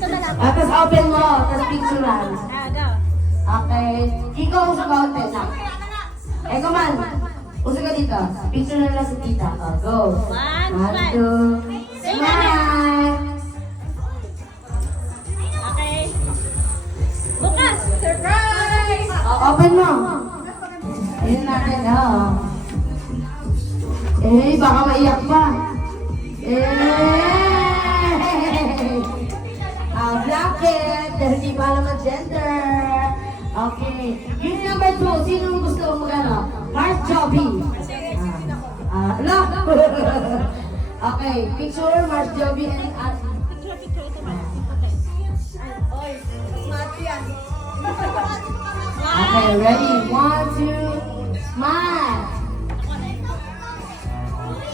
Tapos open mo, tapos picturean. Okay. Ikaw sa kaunti na. Eko man. Uso ka dito. Picture na lang si tita. Oh, go. 1, 2, smile. Okay. Bukas! Surprise! Oh, open mo. Ayun natin, oh. Eh, baka maiyak pa. Blanket, dahil di pa alam ang gender. Okay. Yung number 2, sino gusto mong magano? Mars Joby. Look! Okay, picture, Mars Joby and Okay, ready? 1, 2, smile!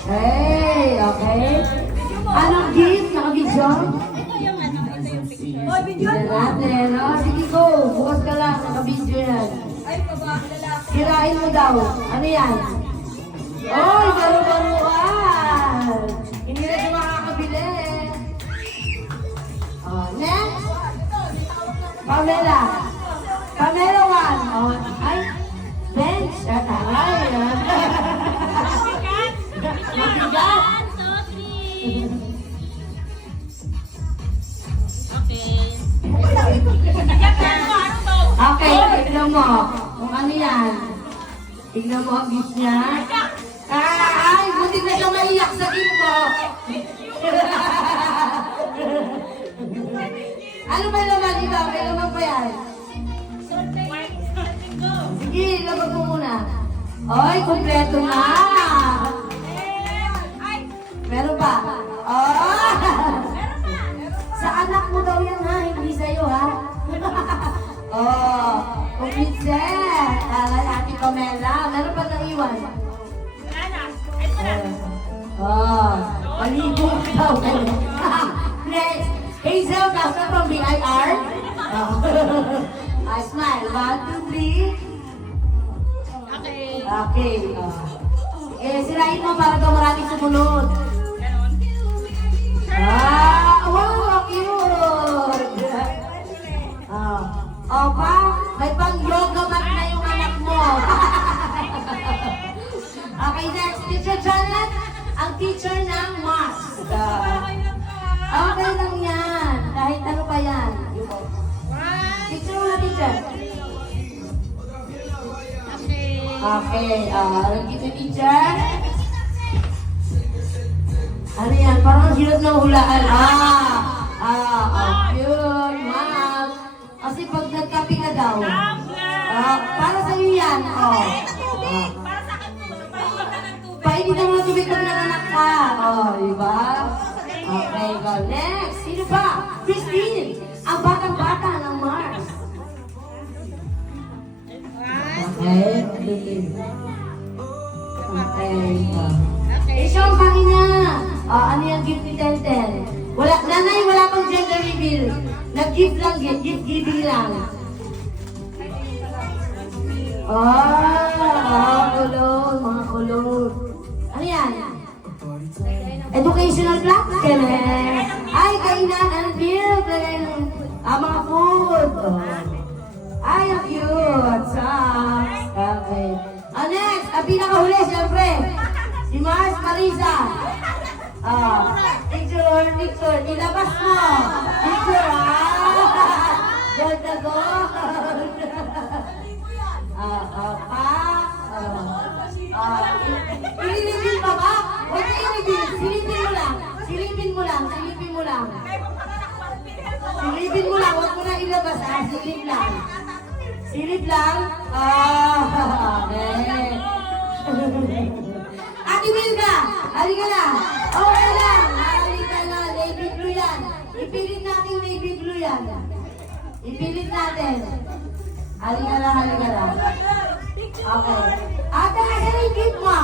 Hey, okay. Anong gift? Naka-video? Tignan natin. Oh, sige go. Bukas ka lang. Naka-video yan. Kirain mo daw. Ano yan? Oy, baro-baruan. Hindi na siya makakabili. Oh, next. Pamela. Pamela 1. Oh, ay. Bench. Ay. Mabigat. Okay, tignan mo. Kung ano yan. Tignan mo ang gift niya. Ay, buti na siya maiyak sa gift mo. Ano ba naman ito? May naman pa yan. Sige, labag mo muna. Ay, kompleto na. Meron pa? Oh! Sa anak mo daw yan ha, hindi sa'yo ha. Oh, complete set. Ate Pamela, meron pa naiwan. Oh, maligo daw. Next, Hazel Castro from BIR. Smile, 1, 2, 3. Okay. Sirain mo para daw maraming sumunod. Wow, cute! Pa, may pang-yoga mat na yung anak mo. Okay, next. Teacher Janet, ang teacher ng math. Okay lang yan. Kahit ano pa yan. Teacher mo na, teacher. Okay, dito, teacher. Ano yan? Parang hirap ng hulaan. Cute, ma'am. Kasi pag nagkape ka daw, para sa'yo yan. Painitan mo na tubig pag nanganak ka. Diba? Okay, go. Next. Sino ba? Christine, ang batang-bata ng Mars. Okay. Isyo, kanina. Ano yung gift ni Tenten? Nanay, wala pang gender reveal. Nag-gift lang, gift giving lang. Kulon, mga kulon. Ano yan? Educational class? Ay, kainan, ang gift. Mga food. Ay, ang cute. Okay. Next, ang pinakahuli, siyempre. Si Mars Marisa. Picture. Ilabas mo. Picture, Gold na gold. Ililipin pa ba? Huwag na ilipin. Silipin mo lang. Silipin mo lang. Huwag mo na ilabas, Silip lang. Silip lang. Okay. Ate Wilga, halika na. Okay lang. Halika na. Navy blue yan. Ipilit natin navy blue yan. Ipilit natin. Halika na. Okay. Ate, kasi yung gift mo.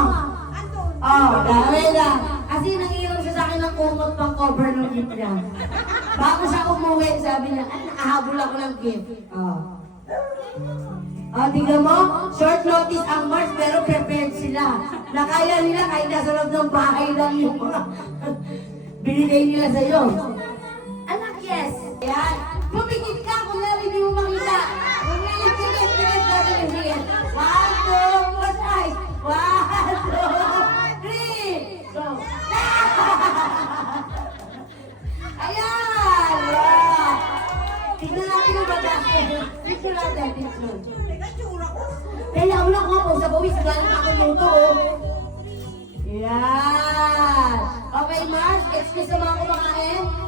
Dami lang. Kasi nanginom siya sa akin ng kumot pang cover ng gift niya. Bago siya umuwi, sabi niya, nakahabol ako ng gift. Tingnan mo, short notice ang Mars pero prepared sila. Nakaya nila kahit nasa loob ng bahay lang yung mga binigay nila sa'yo. Anak, yes. Kaya, Picture natin, picture. Kaya wala ko nga po sa bawis, galing ako luto, oh. Yan. Okay, Mars, excuse sa mga kumakain.